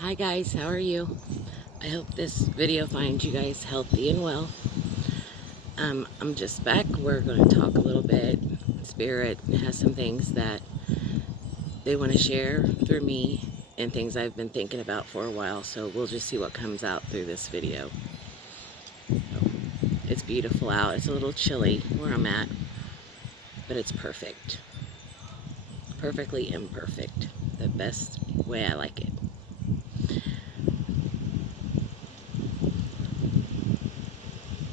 Hi guys, how are you? I hope this video finds you guys healthy and well. I'm just back. We're going to talk a little bit. Spirit has some things that they want to share through me and things I've been thinking about for a while, so we'll just see what comes out through this video. It's beautiful out. It's a little chilly where I'm at, but it's perfect. Perfectly imperfect. The best way I like it.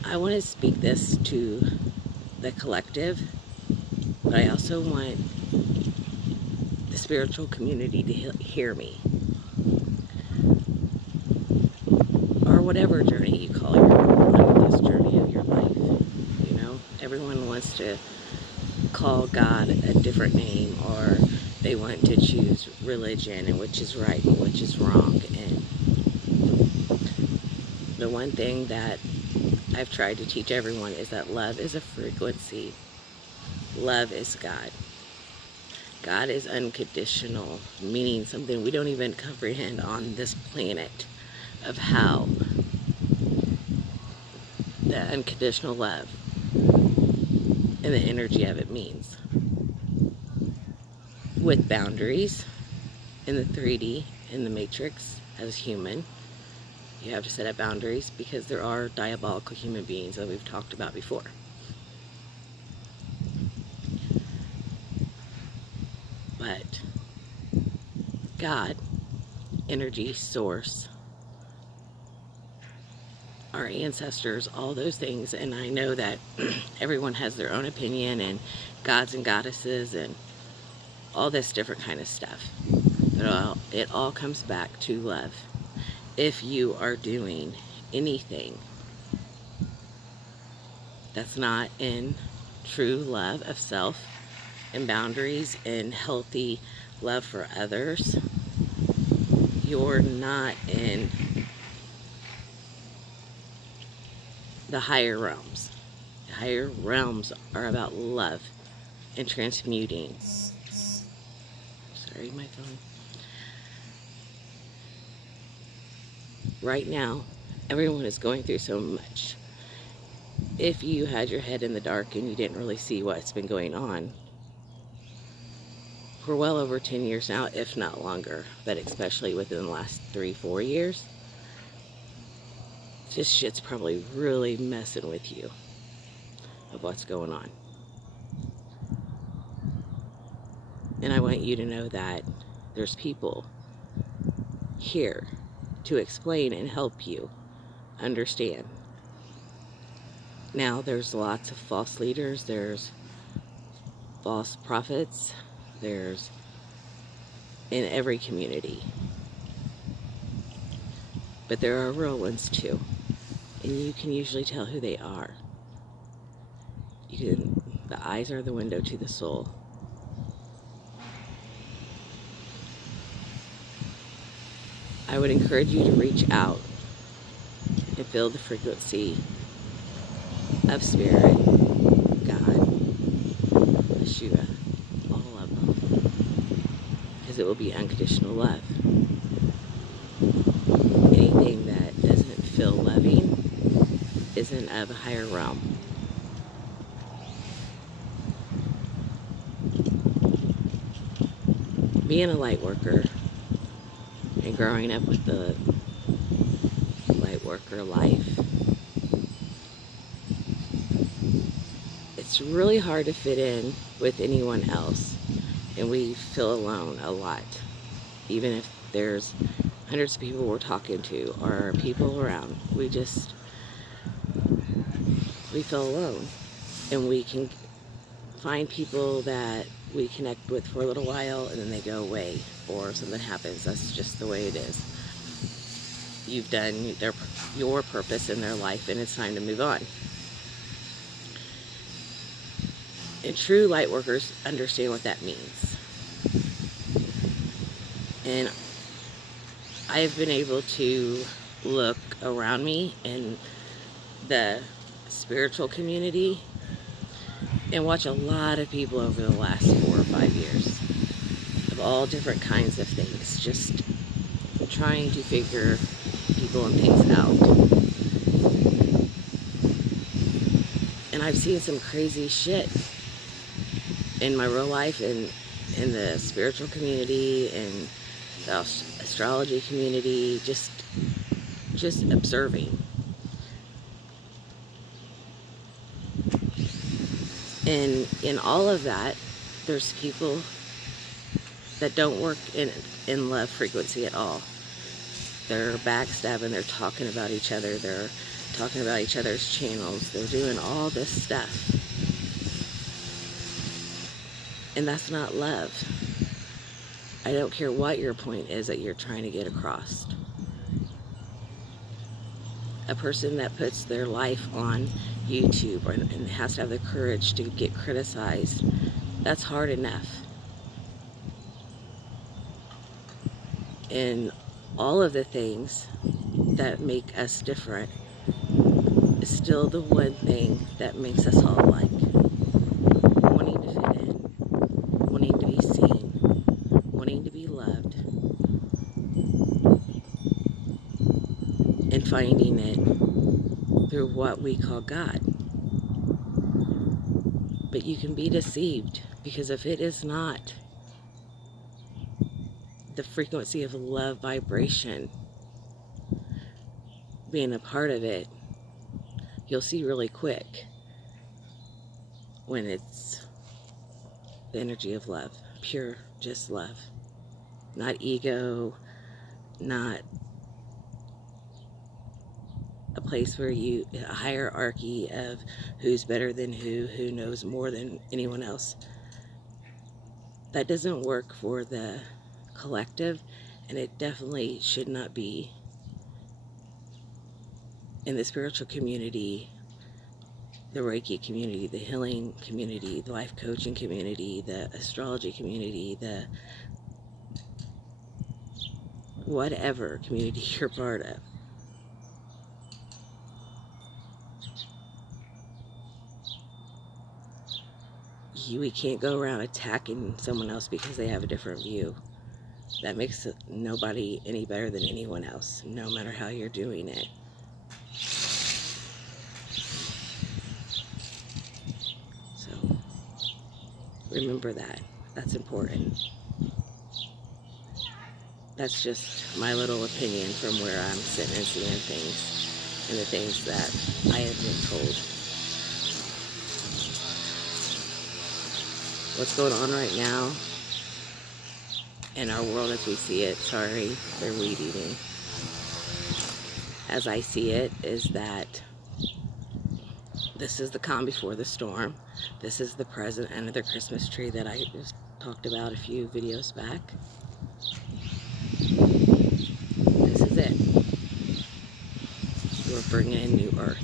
I want to speak this to the collective, but I also want the spiritual community to hear me, or whatever journey you call this journey of your life. You know, everyone wants to call God a different name, or they want to choose religion and which is right and which is wrong. And the one thing that I've tried to teach everyone is that love is a frequency. Love is God. God is unconditional, meaning something we don't even comprehend on this planet, of how the unconditional love and the energy of it means. With boundaries in the 3D, in the matrix, as human, you have to set up boundaries because there are diabolical human beings that we've talked about before. But God, energy, source, our ancestors, all those things, and I know that everyone has their own opinion, and gods and goddesses and all this different kind of stuff, but it all comes back to love. If you are doing anything that's not in true love of self and boundaries and healthy love for others, you're not in the higher realms. The higher realms are about love and transmuting. Sorry, my phone. Right now, everyone is going through so much. If you had your head in the dark and you didn't really see what's been going on for well over 10 years now, if not longer, but especially within the last 3-4 years, this shit's probably really messing with you of what's going on. And I want you to know that there's people here to explain and help you understand. Now, there's lots of false leaders, there's false prophets, there's in every community. But there are real ones too. And you can usually tell who they are. The eyes are the window to the soul. I would encourage you to reach out and feel the frequency of Spirit, God, Yeshua, all of them, because it will be unconditional love. Anything that doesn't feel loving isn't of a higher realm. Being a light worker and growing up with the light worker life, it's really hard to fit in with anyone else, and we feel alone a lot. Even if there's hundreds of people we're talking to or people around, we feel alone. And we can find people that we connect with for a little while and then they go away or something happens. That's just the way it is. You've done your purpose in their life and it's time to move on. And true light workers understand what that means. And I've been able to look around me in the spiritual community and watch a lot of people over the last 4 or 5 years of all different kinds of things, just trying to figure people and things out. And I've seen some crazy shit in my real life and in the spiritual community and the astrology community, just observing. And in all of that, there's people that don't work in love frequency at all. They're backstabbing, they're talking about each other, they're talking about each other's channels, they're doing all this stuff. And that's not love. I don't care what your point is that you're trying to get across. A person that puts their life on YouTube and has to have the courage to get criticized, that's hard enough. And all of the things that make us different is still the one thing that makes us all alike. Wanting to fit in, wanting to be seen, wanting to be loved, and finding it through what we call God. But you can be deceived, because if it is not the frequency of love vibration being a part of it, you'll see really quick when it's the energy of love, pure, just love, not ego, not a place where a hierarchy of who's better than who knows more than anyone else. That doesn't work for the collective, and it definitely should not be in the spiritual community, the Reiki community, the healing community, the life coaching community, the astrology community, the whatever community you're part of. We can't go around attacking someone else because they have a different view. That makes nobody any better than anyone else, no matter how you're doing it. So, remember that. That's important. That's just my little opinion from where I'm sitting and seeing things, and the things that I have been told. What's going on right now in our world as we see it, sorry, they're weed eating. As I see it, is that this is the calm before the storm. This is the present under the Christmas tree that I just talked about a few videos back. This is it. We're bringing in new earth.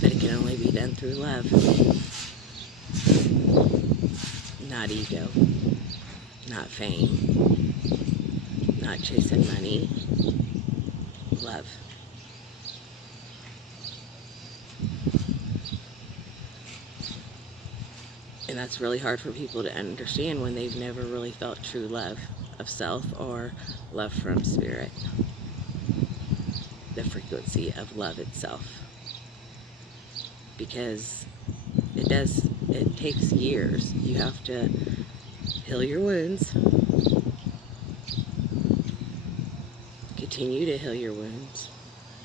But it can only be done through love. Not ego. Not fame. Not chasing money. Love. And that's really hard for people to understand when they've never really felt true love of self or love from spirit. The frequency of love itself. Because it takes years. You have to heal your wounds. Continue to heal your wounds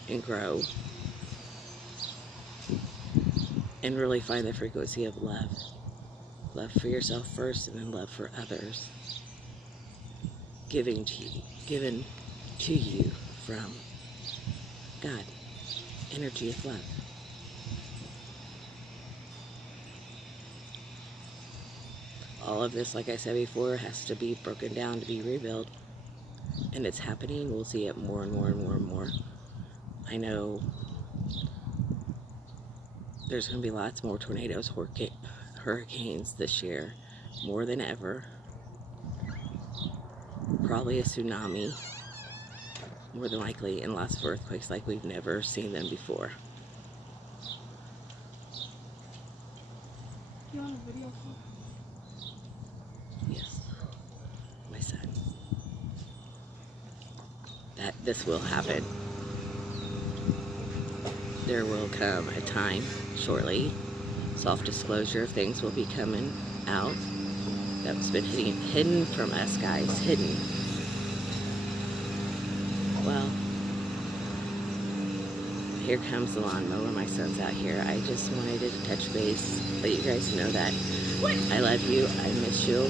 and grow. And really find the frequency of love. Love for yourself first, and then love for others. Given to you from God. Energy of love. All of this, like I said before, has to be broken down to be rebuilt. And it's happening. We'll see it more and more and more and more. I know there's going to be lots more tornadoes, hurricanes this year, more than ever. Probably a tsunami, more than likely, and lots of earthquakes like we've never seen them before. You on a video call? Yes, my son. that this will happen. There will come a time shortly, self-disclosure of things will be coming out that's been hidden from us, guys. Hidden. Well, here comes the lawnmower. My son's out here. I just wanted to touch base, let you guys know that I love you. I miss you.